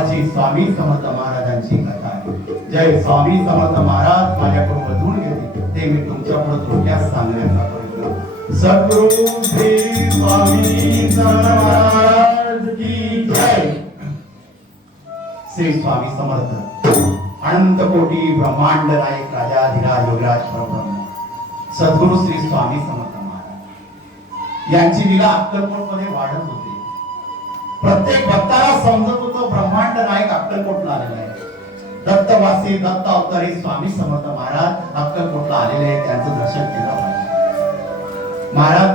आज स्वामी समर्थ महाराजांची कथा आहे. जय स्वामी समर्थ महाराज माझ्याकडून वधून घेतली ते मी तुमच्याकडे थोडक्यात सांगण्याचा प्रयत्न सद्गुरु श्री स्वामी समर्थ महाराज की जय. श्री स्वामी समर्थ अनंत कोटी ब्रह्मांड नायक राजाधिराज योगराज परब्रह्म सद्गुरु श्री स्वामी समर्थ महाराज. यांची लीला अक्कलकोटमध्ये वाढत होती. प्रत्येक भक्ताला समजत होतो ब्रह्मांड नायक अक्कलकोटला आलेला आहे. दत्तवासी दत्त अवतारी स्वामी समर्थ महाराज अक्कलकोटला आलेले आहेत त्यांचं दर्शन केलं पाहिजे. महाराज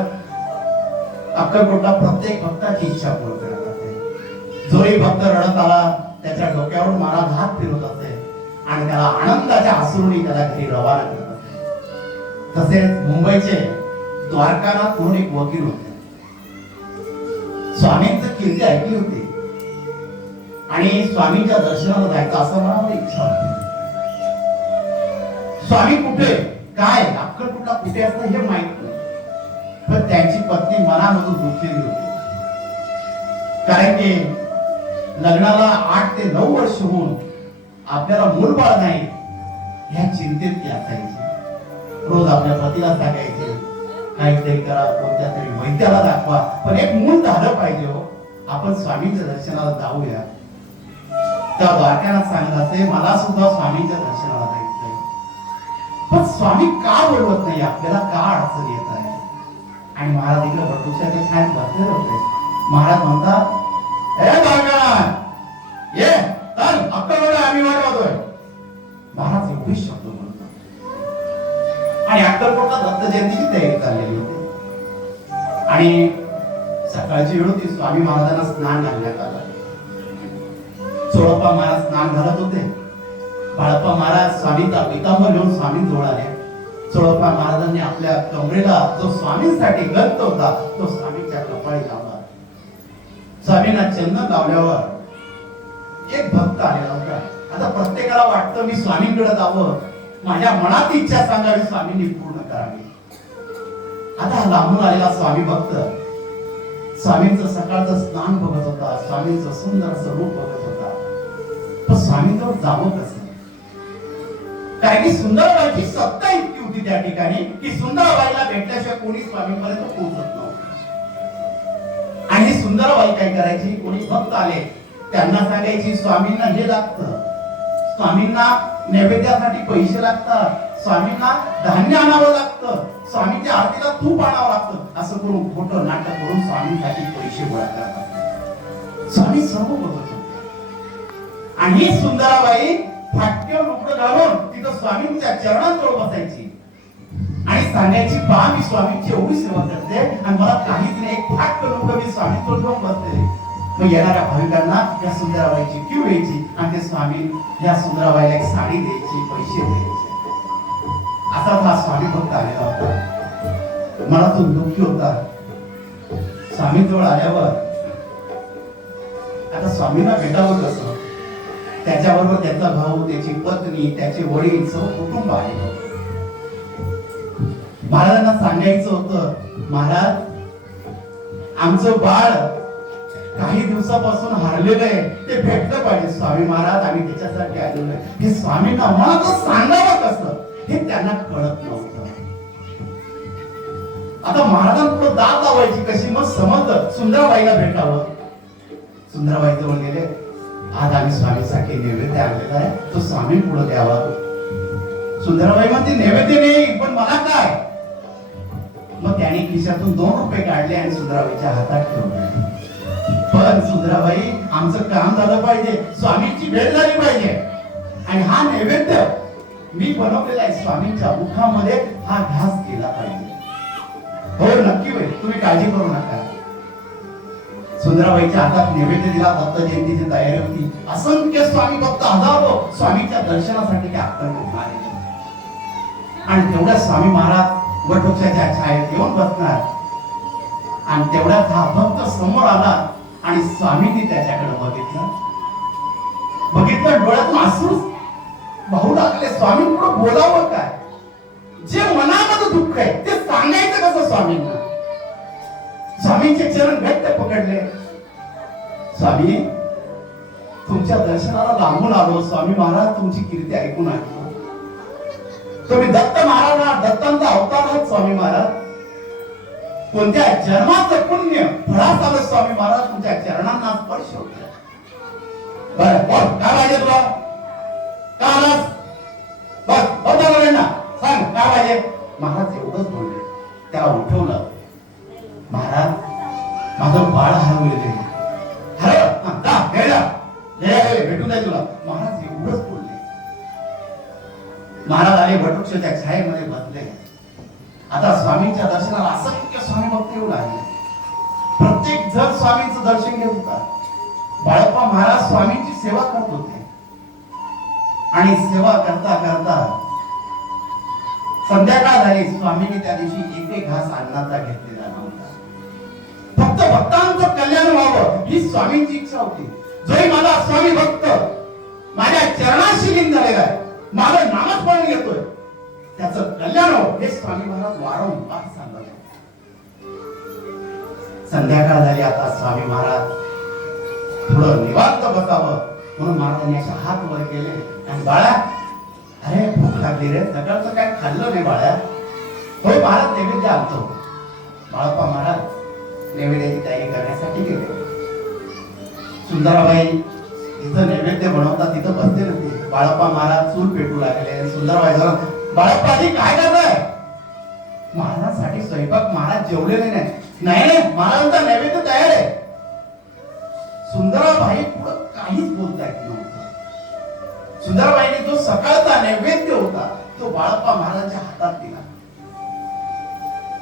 अक्कलकोटला प्रत्येक भक्ताची इच्छा पूर्ण करत असते. जोही भक्त रडत आला त्याच्या डोक्यावर महाराज हात फिरवत असते आणि त्याला आनंदाच्या आसुरुनी त्याला घरी रवाना करत असते. तसेच मुंबईचे द्वारकानाथ म्हणून एक वकील होते. स्वामींचं कीर्ती ऐकली होती. आणि स्वामींच्या दर्शनाला जायचं असं मला इच्छा होती. स्वामी कुठे? काय? अक्कल कुठला? कुठे असतं? हे माहीत नाही. पण त्यांची पत्नी मनामधून दुखलेली होती. कारण की लग्नाला आठ ते नऊ वर्ष होऊन आपल्याला मूल बाळ नाही ह्या चिंतेत ती असायची. रोज आपल्या पतीला सांगायचे काहीतरी करा कोणत्या तरी वैद्याला दाखवा. पण एक मूल झालं पाहिजे हो. आपण स्वामींच्या दर्शनाला जाऊया. त्या वाट्याला सांगत असे मला सुद्धा स्वामींच्या दर्शनाला जायचंय. पण स्वामी का बोलवत नाही? आपल्याला का अडचण येत आहे? आणि महाराज इकडे भटूच्या ते छान बसलेले होते. महाराज म्हणतात ए द्वारकानाथ ये चल अक्कलकोटला आम्ही वाट महाराज एवढी शब्द म्हणतात आणि अक्कल दत्त जयंतीची तयारी चाललेली होती. आणि सकाळची वेळ होती स्वामी महाराजांना स्नान घालण्यात आलं. चोळप्पा महाराज स्नान घालत होते. बाळप्पा महाराज स्वामीचा पितांबर घेऊन स्वामी जवळ आले. चोळप्पा महाराजांनी आपल्या कमरेला जो स्वामींसाठी गंत होता तो स्वामीच्या कपाळी लावला. स्वामींना चंदन लावल्यावर एक भक्त आलेला होता. आता प्रत्येकाला वाटतं मी स्वामींकडे जावं. माझ्या मनात इच्छा सांगावी स्वामींनी पूर्ण करावी. आता लांबून आलेला स्वामी भक्त. स्वामींचं सकाळचं स्नान बघत होता स्वामींचं सुंदर असं रूप बघत होता. पण स्वामींजवळ जावं कसं कारण की सुंदरबाईची सत्ता इतकी होती त्या ठिकाणी की सुंदरबाईला भेटल्याशिवाय कोणी स्वामीपर्यंत पोहोचत नव्हतं. आणि सुंदरबाई काय करायची? कोणी भक्त आले त्यांना सांगायची स्वामींना हे लागतं. स्वामींना नैवेद्यासाठी पैसे लागतात. स्वामींना धान्य आणावं लागतं. स्वामींच्या आरतीला तूप आणावं लागतं. असं करून खोटं नाटक करून स्वामींसाठी पैसे गोळा करतात. स्वामी सर्व बघत होते. आणि सुंदराबाई फाटक्य लुगडं घालून तिथं स्वामींच्या चरणांजवळ बसायची. आणि सांगायची पहा मी स्वामींची एवढी सेवा करते आणि मला काहीच नाही एक फाटकं लुगडं मी स्वामींजवळ घेऊन बसते. मग येणाऱ्या भाविकांना या सुंदराबाईची क्यू यायची आणि ते स्वामी या सुंदराबाईला एक साडी द्यायची पैसे द्यायचे. असा हा स्वामी भक्त आलेला होता. मला तो दुःखी होता. स्वामीजवळ आल्यावर आता स्वामींना भेटावं कसं त्याच्याबरोबर त्याचा भाऊ त्याची पत्नी त्याचे वडील सर्व कुटुंब आहे. महाराजांना सांगायचं होतं महाराज आमचं बाळ काही दिवसापासून हारलेलं आहे. ते भेटलं पाहिजे स्वामी महाराज आम्ही त्याच्यासाठी आलेलो आहे. हे स्वामींना मला तर सांगावं कसं हे त्यांना कळत नव्हतं. आता महाराजांपुढे दाद लावायची कशी? मग समजलं सुंदराबाईला भेटावं. सुंदराबाई जवळ गेले. आज आम्ही स्वामीसाठी नैवेद्य आणलेला आहे. तो स्वामी पुढे द्यावा. सुंदराबाई म्हणते नैवेद्य नाही पण मला काय? मग त्याने खिशातून दोन रुपये काढले आणि सुंदराबाईच्या हातात ठेवले. पण सुंदराबाई आमचं काम झालं पाहिजे. स्वामीची भेट झाली पाहिजे. आणि हा नैवेद्य मी बनवलेला आहे स्वामींच्या मुखामध्ये हा घास केला पाहिजे. हो नक्की होईल तुम्ही काळजी करू नका. सुंदराबाईच्या हातात नैवेद्य दिला दत्त जयंतीची तयारी होती. असंख्य स्वामी भक्त हजारो स्वामीच्या दर्शनासाठी ते अक्कलकोटला आले आणि तेवढ्या स्वामी महाराज वटवृक्षाच्या छायेत येऊन बसणार. आणि तेवढ्यात हा भक्त समोर आला आणि स्वामींनी त्याच्याकडे बघितलं. बघितलं डोळ्यातून आसूस भाऊ लागले स्वामी पुढे बोलावं काय? जे मनामध्ये दुःख आहे ते सांगायचं कसं स्वामींना? स्वामींचे चरण घट्ट पकडले. स्वामी तुमच्या दर्शनाला लांबून आलो. स्वामी महाराज तुमची कीर्ती ऐकून आली. तुम्ही दत्त महाराज आहात, दत्तांचा अवतार आहात स्वामी महाराज. कोणत्या जन्माचं पुण्य फळात आलं स्वामी महाराज तुमच्या चरणांना स्पर्श होत बरं काय पाहिजे तुला? का आलास बस बघा सांग काय पाहिजे? महाराज एवढंच बोलले. त्याला उठवलं. महाराज माझं बाळ हरवलेले हरव. भेटू जा भेटून जाईल तुला. महाराज एवढंच बोलले. महाराज आले वटवृक्षाच्या छायेमध्ये बसले. आता स्वामींच्या दर्शनाला असंख्य स्वामी भक्त येऊ लागले प्रत्येक जण स्वामींचं दर्शन घेत होता. बाळप्पा महाराज स्वामींची सेवा करत होते. आणि सेवा करता करता संध्याकाळ झाली. स्वामींनी त्या दिवशी एक एक घास अन्नाचा घेतलेला नव्हता. फक्त भक्तांचं कल्याण व्हावं ही स्वामींची इच्छा होती. जोही माझा स्वामी भक्त माझ्या चरणाशी लीन झालेला आहे. माझं नामस्मरण घेतोय. त्याच कल्याण हो हे स्वामी महाराज वारंवार सांगत संध्याकाळ झाली. आता स्वामी महाराज थोडं निवांत बसावं. म्हणून महाराजांनी असे हात वर केले. आणि बाळा अरे भूक लागली रे. सकाळचं काय खाल्लं नाही बाळा. होय महाराज नैवेद्य आणतो. बाळप्पा महाराज नैवेद्याची तयारी करण्यासाठी गेले. सुंदराबाई इथं नैवेद्य बनवतात तिथं बसले नव्हते. बाळप्पा महाराज चूल पेटू लागले. सुंदराबाई जरा बाळप्पाजी काय करताय? महाराजांसाठी स्वयंपाक महाराज जेवलेले नाही नाही नाही महाराजांचा नैवेद्य तयार आहे. सुंदराबाई पुढं काहीच बोलता येत नव्हतं. सुंदराबाईने जो सकाळचा नैवेद्य होता तो बाळप्पा महाराजांच्या हातात दिला.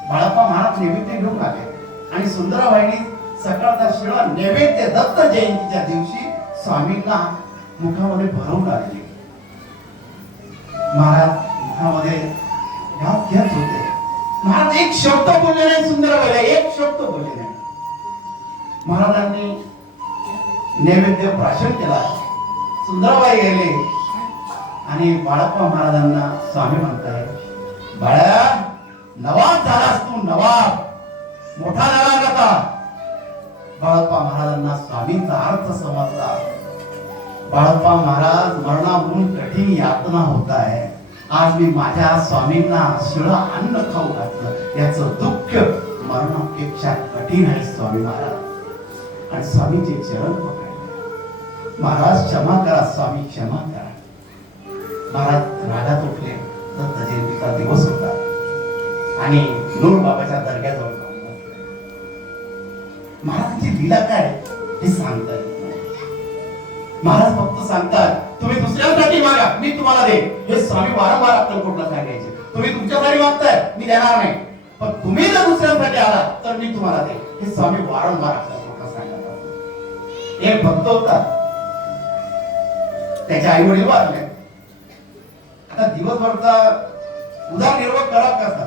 बाळप्पा महाराज नैवेद्य घेऊन आले. आणि सुंदराबाईने सकाळचा शिळा नैवेद्य दत्त जयंतीच्या दिवशी स्वामींना मुखामध्ये भरवून आले महाराज मुखामध्ये घास घेत होते. महाराज एक शब्द बोलले नाही सुंदराबाईला एक शब्द बोलले नाही. महाराजांनी नैवेद्य प्राशन केला. सुंदराबाई गेले. आणि बाळप्पा महाराजांना स्वामी म्हणताय बाळा नवाब झालास तू नवाब. मोठा झाला कथा बाळप्पा महाराजांना स्वामींचा अर्थ समजला. बाळप्पा महाराज मरणाहून कठीण यातना होत आहे आज मी माझ्या स्वामींना शिळ अन्न खाऊ घातलं. याचं दुःख मरणापेक्षा कठीण आहे स्वामी महाराज. आणि स्वामीचे चरण महाराज क्षमा करा स्वामी क्षमा करा. महाराज रागात उठले दत्त जयंतीचा दिवस होता. आणि नूर बाबाच्या दर्ग्याजवळ महाराजांची लीला काय हे सांगता येत नाही. महाराज फक्त सांगतात तुम्ही दुसऱ्यांसाठी मागा मी तुम्हाला दे. हे स्वामी वारंवार अक्कलकोटला सांगायचे. तुम्ही तुमच्यासाठी मागताय मी देणार नाही. पण तुम्ही जर दुसऱ्यांसाठी आला तर मी तुम्हाला दे. हे स्वामी वारंवार अक्कलकोटला सांगतात. एक भक्त होता त्याचे आई वडील वारले. आता दिवसभरचा उदारनिर्वाह करा कसा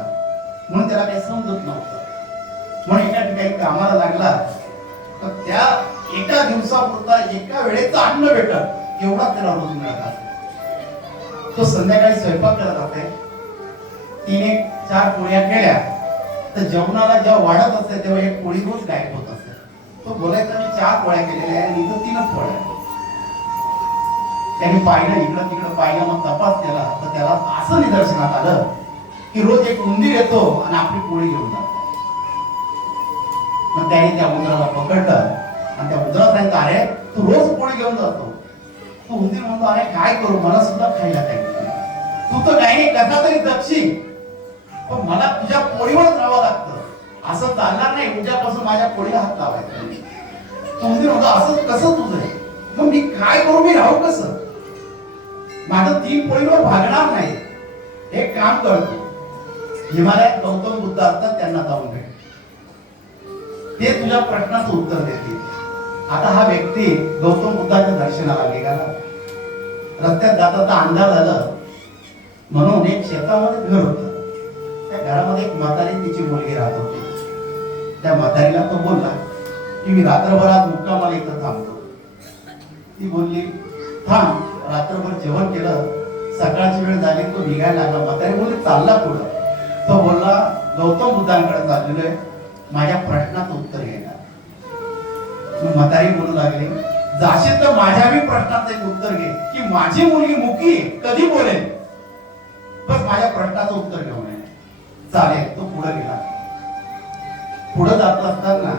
म्हणून त्याला काही समजत नव्हतं. म्हणून एका ठिकाणी कामाला लागला. तर त्या एका दिवसापुरता एका वेळेचं अन्न भेटत एवढा त्याला रोज मिळत तो संध्याकाळी स्वयंपाक करत असे तिने चार पोळ्या केल्या. तर जेवणाला जेव्हा वाढत असते तेव्हा एक पोळी रोज गायब होत असते. तो बोलायचा मी चार पोळ्या केलेल्या आहे आणि इथं तीनच पोळ्या त्यांनी पाहिलं इकडं तिकडं पाहिलं मग तपास केला. तर त्याला असं निदर्शनात आलं की रोज एक उंदीर येतो आणि आपली पोळी घेऊन जातो. मग त्याने त्या उंदराला पकडलं आणि त्या उंदराला सांगितलं अरे तू रोज पोळी घेऊन जातो. तू उंदीर म्हणतो अरे काय करू? मला सुद्धा खायला काही तू तर काही नाही कसा तरी जगशील पण मला तुझ्या पोळीवरच राहावं लागतं. असं चालणार नाही. उद्यापासून माझ्या पोळीला हात लावायचा. तो उंदीर म्हणतो असं कसं तुझं मग मी काय करू? मी राहू कसं? माझं तीन पोळीवर भागणार नाही. एक काम करतो हिमालयात गौतम बुद्ध असतात त्यांना जाऊन भेट ते तुझ्या प्रश्नाचं उत्तर देतील. आता हा व्यक्ती गौतम बुद्धाच्या दर्शनाला निघाला. रस्त्यात जाता अंधार झालं. म्हणून एक शेतामध्ये घर होतं. त्या घरामध्ये एक म्हातारी तिची मुलगी राहत होती. त्या म्हातारीला तो बोलला की मी रात्रभरात मुक्कामाला इथं थांबतो. ती बोलली थांब रात्रभर जेवण केलं सकाळची वेळ झाली तो निघायला लागला. म्हातारी बोलली चालला पुढं. तो बोलला गौतम बुद्धांकडे चाललेलो आहे. माझ्या प्रश्नाचं उत्तर घ्यायला. मग म्हातारी बोलू लागली जाशील तर माझ्या मी प्रश्नाचं एक उत्तर घे की माझी मुलगी मुकी आहे, कधी बोलेल? बस माझ्या प्रश्नाचं उत्तर घेऊन ये चालेल तो पुढे गेला. पुढे जात असताना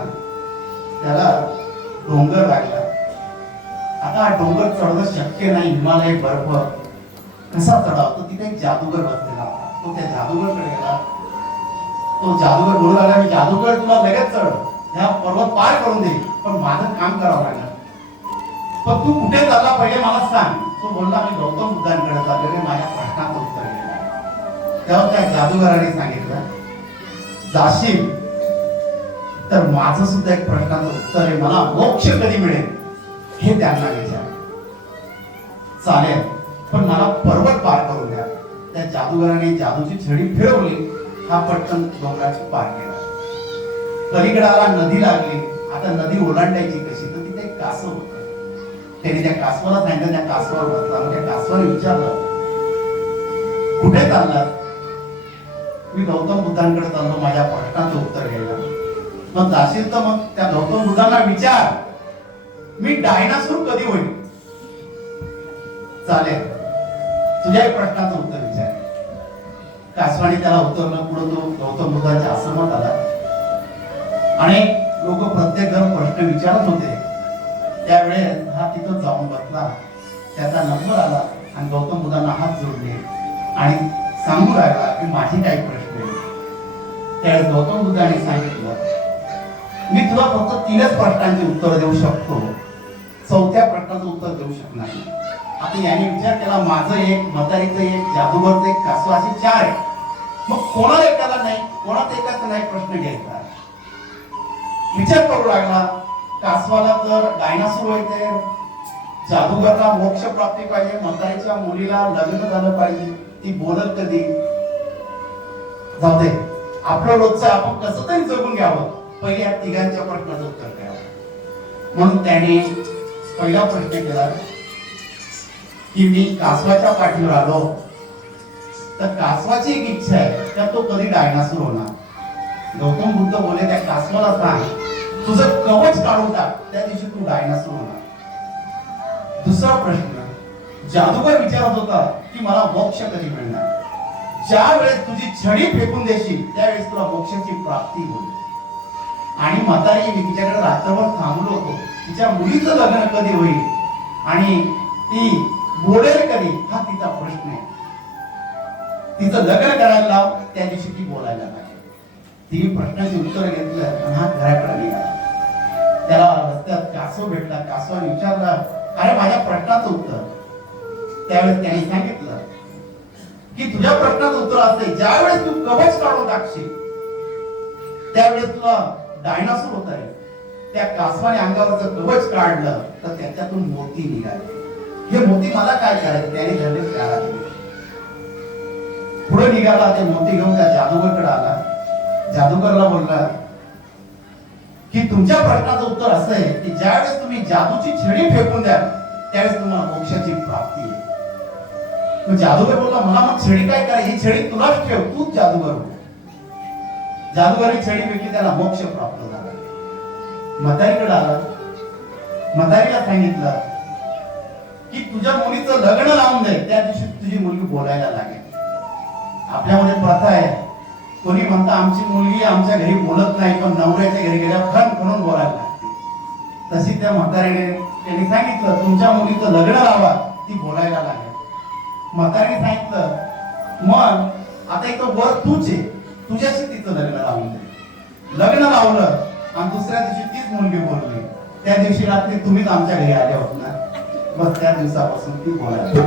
त्याला डोंगर लागला. आता हा डोंगर चढणं शक्य नाही हिमालय बर्फ. कसा चढावा? तर तिथे एक जादूगर बसलेला होता. तो त्या जादूगरकडे गेला. तो जादूगर बोलू लागला मी जादूगर तुला लगेच चढ. ह्या पर्वत पार करून दे पण माझं काम करावं लागलं पण तू कुठे चालला पहिले मला सांग. तो बोलला मी गौतम बुद्धांकडे चाललेले माझ्या प्रश्नाचं उत्तर तेव्हा त्या जादूगराने सांगितलं जाशील तर माझं सुद्धा एक प्रश्नाचं उत्तर आहे. मला मोक्ष कधी मिळेल? हे त्यांना विचार चालेल. पण मला पर्वत पार करून द्या. त्या जादूगराने जादूची छडी फिरवली हा पटकन डोंगराची पार केला. पलीकडाला नदी लागली. आता नदी ओलांडायची कशी? तर तिथे एक कासव होत. त्याने त्या कासवाला सांगितलं त्या कासवावर बसला. मग त्या कासवाने विचारलं कुठे चाललात मी गौतम बुद्धांकडे चाललो. माझ्या प्रश्नाचं उत्तर घ्यायला. मग जाशील तर मग त्या गौतम बुद्धांना विचार. मी डायनासूर कधी होईल? चालेल. तुझ्या एक प्रश्नाचं उत्तर विचार. कासवाने त्याला उतरलं पुढे तो गौतम बुद्धाच्या आश्रमात आला. आणि लोक प्रत्येक जण प्रश्न विचारत होते. त्यावेळेस हा तिथं जाऊन बसला. त्याचा नंबर आला आणि गौतम बुद्धांना हात जोडले आणि सांगू लागला की माझे काही प्रश्न आहे त्यावेळेस गौतम बुद्धाने सांगितलं मी तुला फक्त तीनच प्रश्नांची उत्तर देऊ शकतो. चौथ्या प्रश्नाचं उत्तर देऊ शकणार नाही. आता याने विचार केला माझं एक म्हातारीचं एक जादूगरचं एक कासव असे चार आहे. मग कोणाला एकाला नाही कोणात एकाचा नाही प्रश्न घ्यायचा? विचार करू लागला कासवाला तर डायनासोर व्हायचंय जादूगरला मोक्ष प्राप्ती पाहिजे म्हातारीच्या मुलीला लग्न झालं पाहिजे ती बोलत कधी? जाऊ दे आपलं रोजचं आपण कसं तरी जगून घ्यावं? पहिले या तिघांच्या प्रश्नाचं उत्तर द्यावं म्हणून त्याने पहिला प्रश्न केला की मी कासवाच्या पाठीवर आलो तर कासवाची एक इच्छा आहे त्या तो कधी डायनासोर होणार? गौतम बुद्ध बोले त्या कासवाला सांग तुझं कवच काढून टाक त्या दिवशी तू डायनासोर होणार. दुसरा प्रश्न जादूगर विचारत होता की मला मोक्ष कधी मिळणार? ज्या वेळेस तुझी छडी फेकून देशील त्यावेळेस तुला मोक्षाची प्राप्ती होईल. आणि म्हातारी मी तिच्याकडे रात्रभर थांबलो होतो. तिच्या मुलीचं लग्न कधी होईल? आणि ती बोलेल कधी? हा तिचा प्रश्न आहे. तिचं लग्न करायला लाव त्या दिवशी ती बोलायला पाहिजे. तिने प्रश्नाची उत्तर घेतलं आणि हा घराकडे निघाला. त्याला रस्त्यात कासव भेटला. कासवाने विचारला अरे माझ्या प्रश्नाचं उत्तर. त्यावेळेस त्याने सांगितलं की तुझ्या प्रश्नाचं उत्तर असते ज्यावेळेस तू कवच काढून टाकशील त्यावेळेस तुला डायनासोर होता येईल. त्या कासवाने अंगावरचं कवच काढलं तर त्याच्यातून मोती निघाले. हे मोती मला काय करायचे? त्याने धरले पुढे निघाला ते मोती घेऊन त्या जादूगरकडे आला. जादूगरला बोलला की तुमच्या प्रश्नाचं उत्तर असं आहे की ज्यावेळेस तुम्ही जादूची छडी फेकून द्या त्यावेळेस तुम्हाला मोक्षाची प्राप्ती आहे. जादूगर बोलला मला मग छडी काय करा ही छडी तुलाच ठेव तूच जादूगर हो. जादूगारी छडी फेकली त्याला मोक्ष प्राप्त झाला. म्हातारीकडे आला. म्हातारीला सांगितलं की तुझ्या मुलीचं लग्न लावून दे. त्या दिवशी तुझी मुलगी बोलायला लागेल. आपल्यामध्ये प्रथा आहे. कोणी म्हणतं आमची मुलगी आमच्या घरी बोलत नाही पण नवऱ्याच्या घरी गेल्या खन म्हणून बोलायला लागते. तशी त्या म्हातारीने त्यांनी सांगितलं तुमच्या मुलीचं लग्न लावा. ती बोलायला लागेल. म्हातारीने सांगितलं मग आता एक वर तूच आहे तुझ्याशी तिचं लग्न लावून दे. लग्न लावलं. आणि दुसऱ्या दिवशी तीच मुलगी बोलली त्या दिवशी रात्री तुम्हीच आमच्या घरी आले होत ना मग त्या दिवसापासून ती बोलायला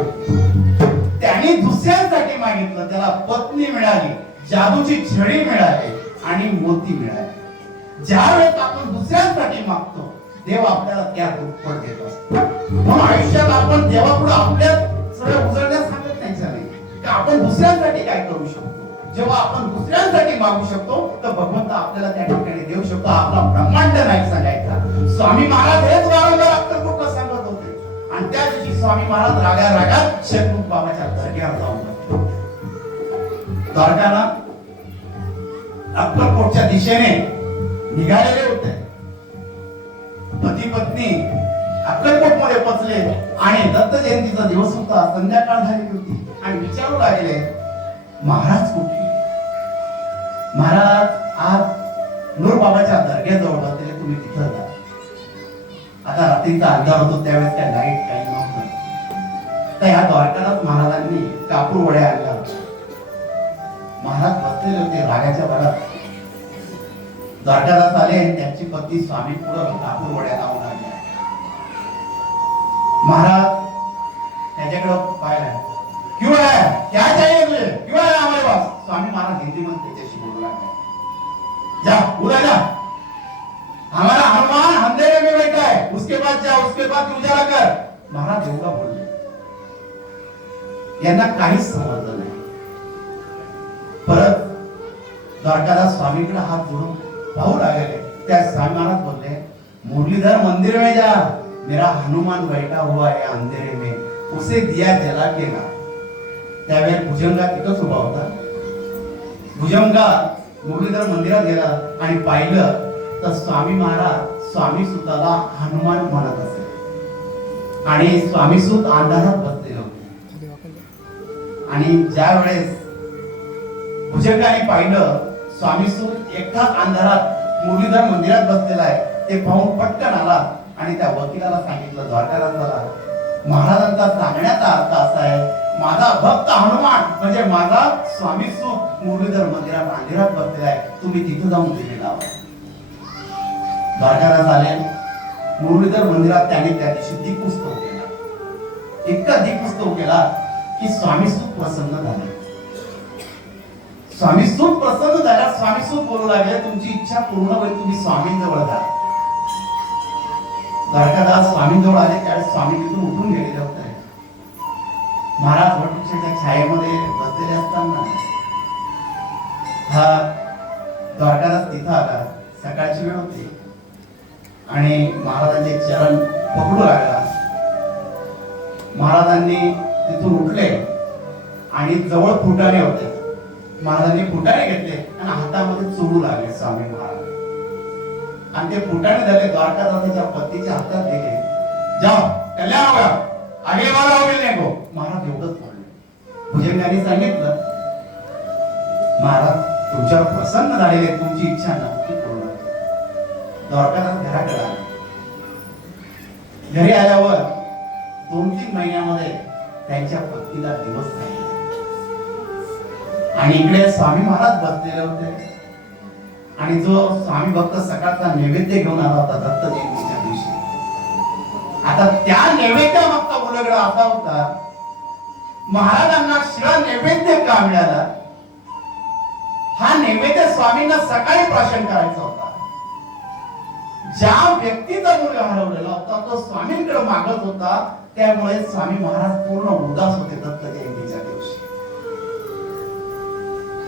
त्याने दुसऱ्यांसाठी मागितलं त्याला पत्नी मिळाली जादूची छडी मिळाली आणि मोती मिळाली. ज्या वेळेस आपण दुसऱ्यांसाठी मागतो देव आपल्याला त्या दुप्पट देत असतो. म्हणून आयुष्यात आपण देवापुढे आपल्या सगळं उजळण्यास सांगत नाही नाही आपण दुसऱ्यांसाठी काय करू शकतो? जेव्हा आपण दुसऱ्यांसाठी मागू शकतो तर भगवंत आपल्याला त्या ठिकाणी देऊ शकतो. आपला ब्रह्मांड नाही सांगायचा. स्वामी महाराज हेच वारंवार अक्कलकोटला सांगत होते. आणि त्या दिवशी स्वामी महाराज रागा रागात शेतमुख बाबाच्या दर्ग्यावर जाऊन द्वारकाला अक्कलकोटच्या दिशेने निघालेले होते. पती पत्नी अक्कलकोटमध्ये पोचले आणि दत्त जयंतीचा दिवस होता. संध्याकाळ झालेली होती. आणि विचारू लागले महाराज कुठे? महाराज आज नूर बाबाच्या दर्ग्याजवळ बसलेले तुम्ही तिथं जा. आता रात्रीचा अंधार होतो त्यावेळेस काय लाइट काही नव्हतं. तर ह्या द्वारकादास महाराजांनी कापूर वड्या आणल्या महाराज बसलेले होते रागाच्या भरात द्वारकादास आले आणि त्यांची पत्नी स्वामी पुढं कापूर वड्या लावून आणल्या. महाराज त्याच्याकडं पाहिलं क्यों है क्या चाहिए तुझे? क्यों है हमारे पास स्वामी महाराज हिंदी म्हणते. है उसके बाद जा उसके बाद उजाला कर. महाराज एवढा बोलले. यांना काहीच समजलं नाही. परत द्वारकादास स्वामीकडे हात जोडून पाहू लागले. त्या स्वामी महाराज बोलले मुरलीधर मंदिर में जा. मेरा हनुमान बैठा हुआ है अंधेरे में. उसे दिया जला के ला त्यावेळेस भुजंगा तिथंच उभा होता. भुजंगा मुरलीधर मंदिरात गेला आणि पाहिलं तर स्वामी महाराज स्वामी सुताला हनुमान म्हणत असे. आणि स्वामी सुत अंधारात बसलेले. होते आणि ज्या वेळेस भुजंगाने पाहिलं स्वामी सुत एकटाच अंधारात मुरलीधर मंदिरात बसलेला आहे ते पाहून पटकन आला आणि त्या वकिलाला सांगितलं द्वारकादासाला महाराजांचा सांगण्याचा अर्थ असा आहे माझा भक्त हनुमान म्हणजे माझा स्वामी सुख मुरलीधर मंदिरात अंधेरात बसलेला आहे तुम्ही तिथं जाऊन दिले लावा. द्वारकाला आले मुरलीधर मंदिरात त्याने त्या दिवशी दीपउत्सव केला. इतका दीपउत्सव केला की स्वामी सुख प्रसन्न झाले. स्वामी सुख प्रसन्न झाला स्वामी सुख बोलू लागले तुमची इच्छा पूर्ण होईल तुम्ही स्वामींजवळ जा. द्वारकादास स्वामींजवळ आले त्यावेळेस स्वामी तिथून उठून गेलेले होते. महाराज वटवृक्षाच्या छायेमध्ये बसलेले असताना हा द्वारकादास तिथं आला. सकाळची वेळ होती. आणि महाराजांचे चरण पकडू लागला. महाराजांनी तिथून उठले आणि जवळ फुटाणे होते. महाराजांनी फुटाणे घेतले आणि हातामध्ये चोडू लागले स्वामी महाराज. आणि ते फुटाणे झाले द्वारकादासाच्या पतीच्या हातात दिले जाओ कल्याण होगा आगे वाला होईल नाही गो महाराज एवढंच म्हणले भुजंगाने सांगितलं महाराज तुमच्यावर प्रसन्न झालेले तुमची इच्छा नक्की पूर्ण घराकडे आले घरी आल्यावर दोन तीन महिन्यामध्ये त्यांच्या पत्नीला दिवस नाही. आणि इकडे स्वामी महाराज बसलेले होते. आणि जो स्वामी भक्त सकाळचा नैवेद्य घेऊन आला होता दत्त जयंतीच्या दिवशी. आता त्या नैवेद्या मागचा उलगडा असा होता महाराजांना शिळा नैवेद्य का मिळाला? हा नैवेद्य स्वामींना सकाळी प्राशन करायचा होता. ज्या व्यक्तीचा मुलगा हरवलेला होता तो स्वामींकडे मागत होता त्यामुळे स्वामी महाराज पूर्ण उदास होते दत्त जयंतीच्या दिवशी.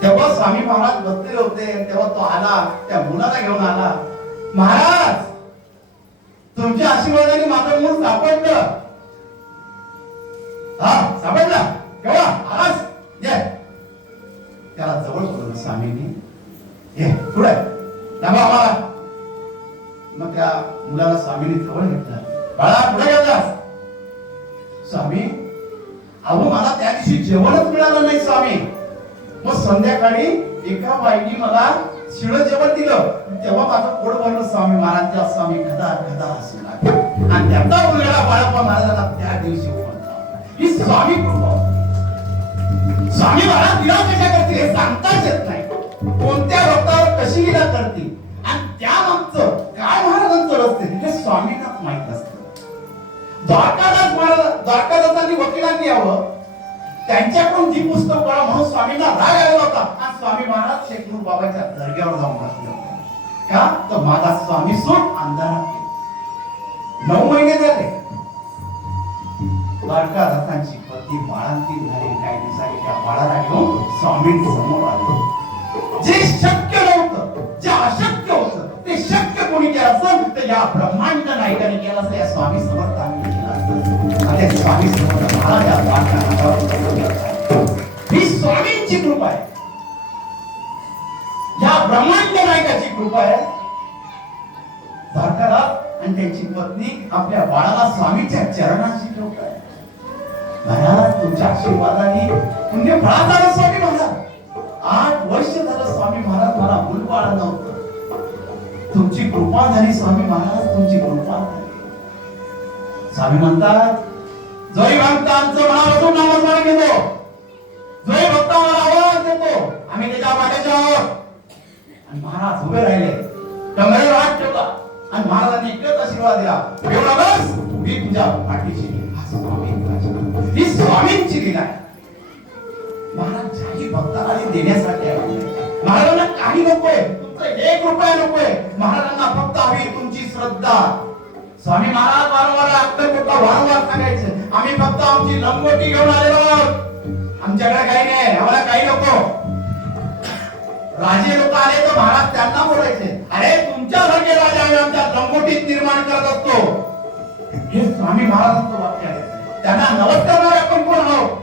तेव्हा स्वामी महाराज बसलेले होते तेव्हा तो आला त्या मुलाला घेऊन आला महाराज तुमच्या आशीर्वादाने माझं मूल सापडलं. हा सापडला? केव्हा? आलास ये त्याला जवळ बोलवलं स्वामींनी ये पुढे. दाबा आम्हाला मग त्या मुलाला स्वामीने जवळ घेतलं. बाळा पुढे घेतलास स्वामी अहो मला त्या दिवशी जेवणच मिळालं नाही स्वामी. मग संध्याकाळी एका बाईनी मला शिळ जेवण दिलं. तेव्हा माझं पोट भरलं स्वामी महाराज त्या स्वामी कदा गदा हसू लागले. आणि त्याचा मुलगा बाळप्पा महाराजाला त्या दिवशी ही स्वामी कृपा स्वामी महाराज लीला कशा करतील हे सांगताच येत नाही. कोणत्या रोगावर कशी लीला करतील? आणि त्या मागचं काय महाराजांचं असते? हे स्वामींनाच माहीत असत द्वारकादास महाराज द्वारकादासांनी वकिलांनी यावं. त्यांच्याकडून जी पुस्तक कळा म्हणून स्वामींना राग आलेला होता. आणि स्वामी महाराज शेखनूर बाबाच्या दर्ग्यावर जाऊन बसले होते. का? तर माझा स्वामी सूट अंधारात नऊ महिने झाले. द्वारकादासांची पत्नी बाळांती झाली काही दिवसांनी त्या बाळाला घेऊन स्वामी समोर आले. जे शक्य असेल तर या ब्रह्मांड नायकाने केलं असं या स्वामी समर्थांनी केलं असतं. स्वामी समर्थ महाराजा ही स्वामींची कृपा आहे. या ब्रह्मांड नायकाची कृपा आहे. सारखारात आणि त्यांची पत्नी आपल्या बाळाला स्वामीच्या चरणाशी ठेवत आहे. महाराज तुमच्या आशीर्वादाने पुण्य फळा झालं स्वामी महाराज आठ वर्ष झालं स्वामी महाराज मला मूल बाळ नव्हतं. तुमची कृपा झाली स्वामी महाराज तुमची कृपा झाली. स्वामी म्हणतात जरी भक्त आमचं मनापासून नामस्मरण घेतो. जरी भक्त मला आवाज देतो. आम्ही त्याच्या पाठीचे आहोत. आणि महाराज उभे राहिले. कमरेवर हात ठेवला. आणि महाराजांनी एकच आशीर्वाद दिला. एवढा बस. मी तुझ्या पाठीशी ही स्वामींची लीला आहे. महाराज काही भक्ताला देण्यासाठी महाराजांना काही नकोय एक रुपया नकोय महाराजांना फक्त हवी तुमची श्रद्धा. स्वामी महाराज वारंवार अक्कलकोटला वारंवार सांगायचे? आम्ही फक्त आमची लंगोटी घेऊन आलेलो आहोत. आमच्याकडे काही नाही आम्हाला काही नको. राजे लोक आले तर महाराज त्यांना बोलायचे अरे तुमच्यासारखे राजा आम्ही आमच्या लंगोटीत निर्माण करत असतो. हे स्वामी महाराजांचं वाक्य आहे. त्यांना नमस्कार आपण कोण आहोत?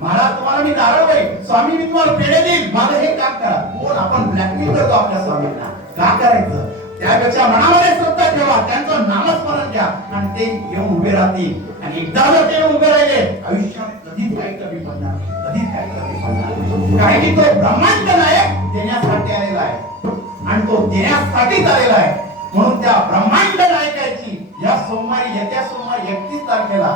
महाराज तुम्हाला मी नारळ होईल स्वामी मी तुम्हाला पेढे देईल मला हे काम करा. कोण आपण ब्लॅकमेल करतो आपल्या स्वामींना. का करायचं? त्यापेक्षा मनामध्ये श्रद्धा ठेवा. त्यांचं नामस्मरण घ्या. आणि ते येऊन उभे राहतील. आणि एकदा जर ते उभे राहिले आयुष्यात कधीच काही कमी पडणार कधीच काही कमी पडणार कारण की तो ब्रह्मांड नायक देण्यासाठी आलेला आहे. आणि तो देण्यासाठीच आलेला आहे. म्हणून त्या ब्रह्मांड नायकाची या सोमवारी येत्या सोमवारी एकतीस तारखेला